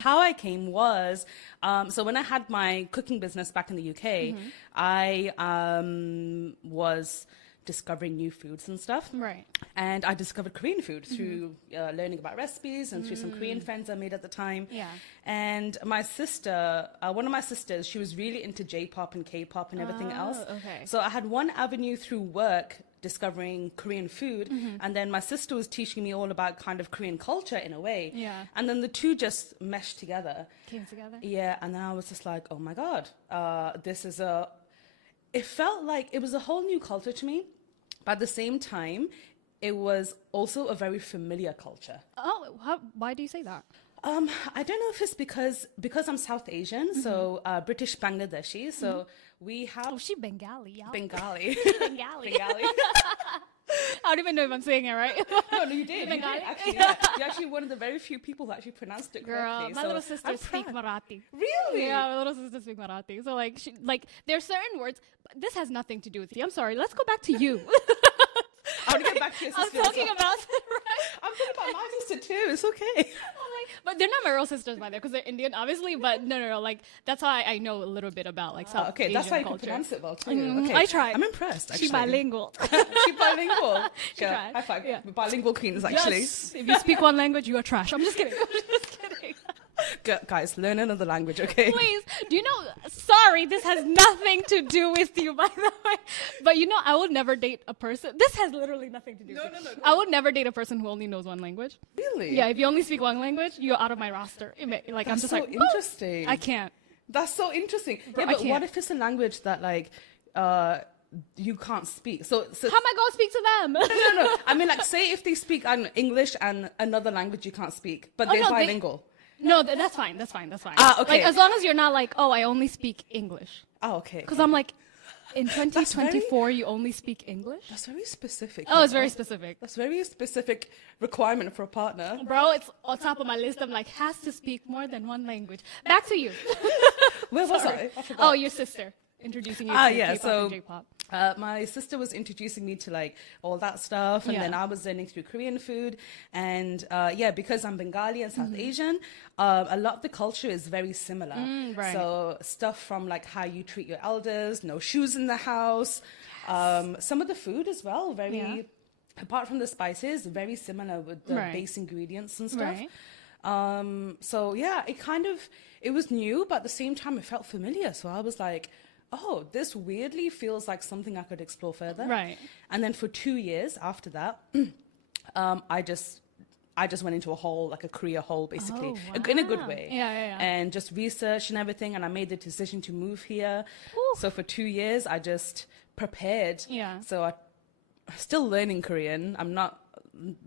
How I came was, so when I had my cooking business back in the UK, I was discovering new foods and stuff. Right. And I discovered Korean food through learning about recipes and through some Korean friends I made at the time. Yeah. And my sister, one of my sisters, she was really into J-pop and K-pop and everything else. Okay. So I had one avenue through work discovering Korean food, and then my sister was teaching me all about kind of Korean culture in a way. Yeah. And then the two just meshed together. Came together. Yeah, and then I was just like, oh my God, this is it felt like it was a whole new culture to me, but at the same time, it was also a very familiar culture. Oh, why do you say that? I don't know if it's because I'm South Asian, so British Bangladeshi, so we have... Oh, she Bengali. Yeah. Bengali. Bengali. Bengali. I don't even know if I'm saying it right. No, you did. Bengali? Actually, yeah. You're actually one of the very few people who actually pronounced it Girl, correctly. my so little sister speaks Marathi. Really? Yeah, my little sister speaks Marathi. So like there are certain words. But this has nothing to do with you. I'm sorry. Let's go back to you. I want to get back to your sister. I'm talking about right. I'm talking about my sister too. It's okay. But they're not my real sisters, by the way, because they're Indian, obviously. But no. Like that's how I know a little bit about like South Okay, Asian that's how you culture. can pronounce it well too. Okay. I tried. I'm impressed. Actually. She bilingual. She bilingual. She Yeah, tried. high five. Yeah. Bilingual queens, actually. Yes. If you speak one language, you are trash. I'm just kidding. Guys, learn another language, okay? Please. Do you know, sorry, this has nothing to do with you, by the way. But you know, I would never date a person. This has literally nothing to do with you. No. I would never date a person who only knows one language. Really? Yeah, if you only speak one language, you're out of my roster. Like, I'm That's just so like, interesting. I can't. That's so interesting. Bro, yeah, I but what can't. if it's a language that like you can't speak? So How am I going to speak to them? no. I mean, like, say if they speak English and another language you can't speak, but they're no, bilingual. No, that's fine. That's fine. Ah, okay. Like, as long as you're not like, oh, I only speak English. Oh, okay. Because I'm like, in 2024, you only speak English? That's very specific. Oh, it's very specific. That's very specific requirement for a partner. Bro, it's on top of my list. I'm like, has to speak more than one language. Back to you. Where was Sorry. I? Oh, your sister introducing you to yeah, K-pop so and J-pop. my sister was introducing me to like all that stuff, and Yeah. then I was learning through Korean food, and because I'm Bengali and South Asian, a lot of the culture is very similar. Right. So stuff from like how you treat your elders, no shoes in the house, some of the food as well, very. Yeah. Apart from the spices, very similar with the Right. base ingredients and stuff. Right. So yeah, it was new, but at the same time it felt familiar. So I was like, oh, this weirdly feels like something I could explore further. Right. And then for 2 years after that, I just went into a career hole, basically, Oh, in a good wow. way. Yeah. And just research and everything. And I made the decision to move here. Oof. So for 2 years, I just prepared. Yeah. So I'm still learning Korean. I'm not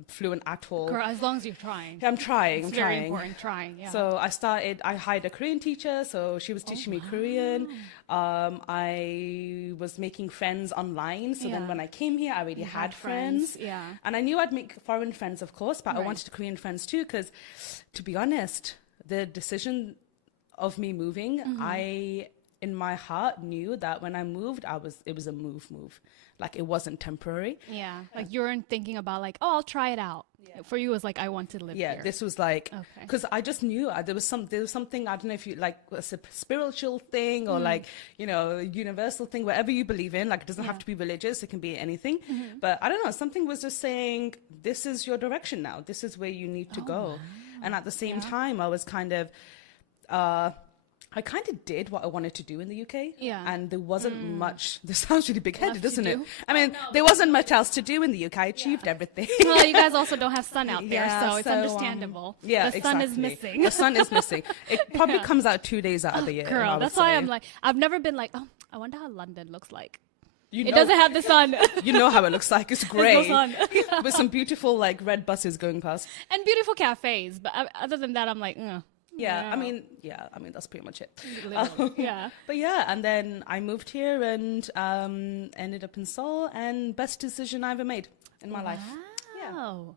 fluent at all. Girl, as long as you're trying. I'm trying. It's I'm very trying. important, trying, yeah. So I hired a Korean teacher, so she was teaching me Korean. I was making friends online, so then Yeah. when I came here, I already You had friends. Yeah. And I knew I'd make foreign friends, of course, but I Right. wanted Korean friends too, because to be honest, the decision of me moving, I, in my heart, knew that when I moved, it was a move. Like, it wasn't temporary. Yeah. Like, you weren't thinking about like, oh, I'll try it out. For you, it was like, I want to live Yeah, here. this was like, Okay. because I just knew there was something, I don't know if you like a spiritual thing or like, a universal thing, whatever you believe in, like it doesn't have to be religious, it can be anything. But I don't know, something was just saying, this is your direction now. This is where you need to go. And at the same time, I was kind of, I kind of did what I wanted to do in the UK. Yeah. And there wasn't much, this sounds really big-headed, Left to doesn't it? do. I mean, there wasn't much else to do in the UK. I achieved everything. Well, you guys also don't have sun out there, Yeah, so it's understandable. Yeah, the sun is exactly. missing. The sun is missing. It probably Yeah. comes out 2 days out of the year. I Girl, would that's why say. I'm like, I've never been like, oh, I wonder how London looks like. You It know, doesn't have the sun. you know how it looks like. It's grey. sun. With some beautiful like red buses going past. And beautiful cafes, but other than that, I'm like, Yeah, I mean, that's pretty much it. literally. Yeah. But yeah, and then I moved here and ended up in Seoul, and best decision I ever made in my life. Wow.